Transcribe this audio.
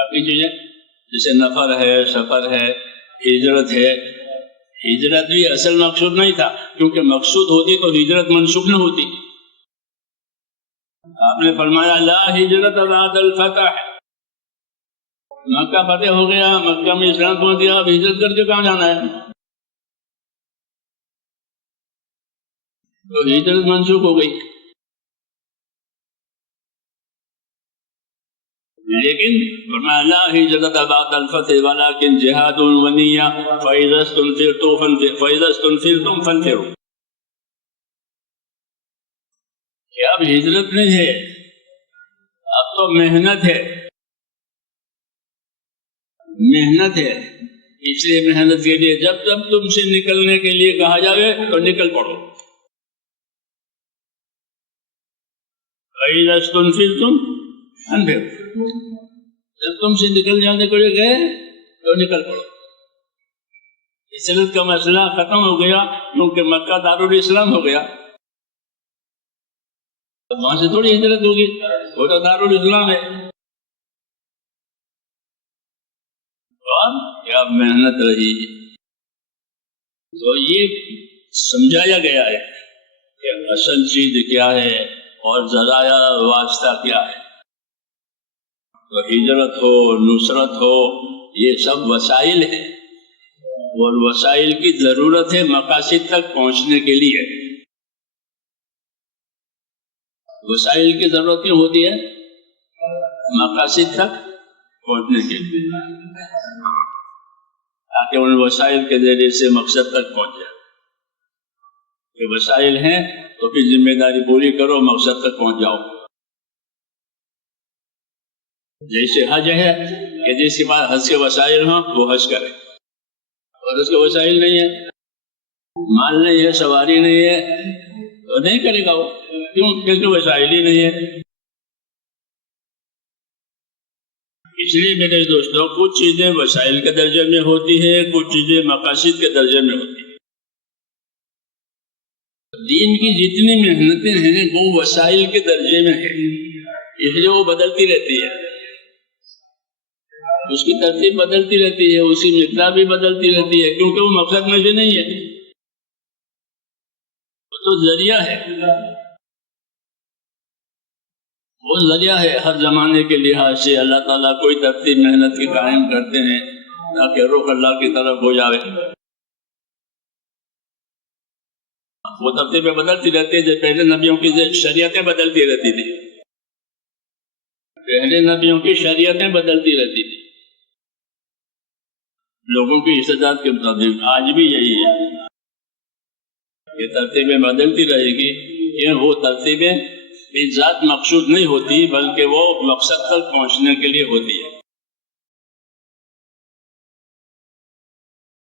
باقی چیزیں جیسے نفر ہے، سفر ہے، ہجرت ہے، ہجرت بھی اصل مقصود نہیں تھا، کیونکہ مقصود ہوتی تو ہجرت منسوخ نہ ہوتی۔ آپ نے فرمایا لا ہجرت بعد الفتح، مکہ فتح ہو گیا، مکہ میں اسلام پہنچ گیا، اب ہجرت کر کے کہاں جانا ہے؟ تو ہجرت منسوخ ہو گئی۔ لیکن فرمایا لا ہجرت بعد الفتح ولکن جہاد ونیہ فإذا استنفرتم فانفروا، کہ اب ہجرت نہیں ہے، اب تو محنت ہے، محنت ہے، اس لیے محنت کے لیے جب تم سے نکلنے کے لیے کہا جائے تو نکل پڑو۔ فإذا استنفرتم فانفروا، جب تم سے نکل جانے کو یہ گئے تو نکل پڑو۔ ہجرت کا مسئلہ ختم ہو گیا، کیونکہ مکہ دارالاسلام ہو گیا، وہاں سے تھوڑی ہجرت ہوگی، وہ تو دارالاسلام ہے۔ اور کیا محنت رہی، تو یہ سمجھایا گیا ہے کہ اصل چیز کیا ہے اور ذرائع واسطہ کیا ہے۔ تو ہجرت ہو، نصرت ہو، یہ سب وسائل ہیں، اور وسائل کی ضرورت ہے مقاصد تک پہنچنے کے لیے۔ وسائل کی ضرورت کیوں ہوتی ہے؟ مقاصد تک پہنچنے کے لیے، تاکہ ان وسائل کے ذریعے سے مقصد تک پہنچ جائے۔ کہ وسائل ہیں تو پھر ذمہ داری پوری کرو، مقصد تک پہنچ جاؤ۔ جیسے حج ہے کہ جس کے پاس حج کے وسائل ہوں وہ حج کرے، اور اس کے وسائل نہیں ہے، مال نہیں ہے، سواری نہیں ہے، تو نہیں کرے گا وہ، کیوں؟ کیونکہ وسائل ہی نہیں ہے۔ اس لیے میرے دوستوں کچھ چیزیں وسائل کے درجے میں ہوتی ہے، کچھ چیزیں مقاصد کے درجے میں ہوتی ہیں۔ دین کی جتنی محنتیں ہیں وہ وسائل کے درجے میں ہیں، اس لیے وہ بدلتی رہتی ہے، اس کی ترتیب بدلتی رہتی ہے، اس کی مقدار بھی بدلتی رہتی ہے، کیونکہ وہ مقصد میں سے نہیں ہے، وہ تو ذریعہ ہے، وہ ذریعہ ہے۔ ہر زمانے کے لحاظ سے اللہ تعالیٰ کوئی ترتیب محنت کی قائم کرتے ہیں تاکہ رخ اللہ کی طرف ہو جائے۔ وہ ترتیبیں بدلتی رہتی ہے، جیسے پہلے نبیوں کی شریعتیں بدلتی رہتی تھی، پہلے نبیوں کی شریعتیں بدلتی رہتی تھی لوگوں کی استطاعت کے مطابق۔ آج بھی یہی ہے، یہ ترتیبیں بدلتی رہے گی، یہ وہ ترتیبیں ذات مقصود نہیں ہوتی، بلکہ وہ مقصد تک پہنچنے کے لیے ہوتی ہے۔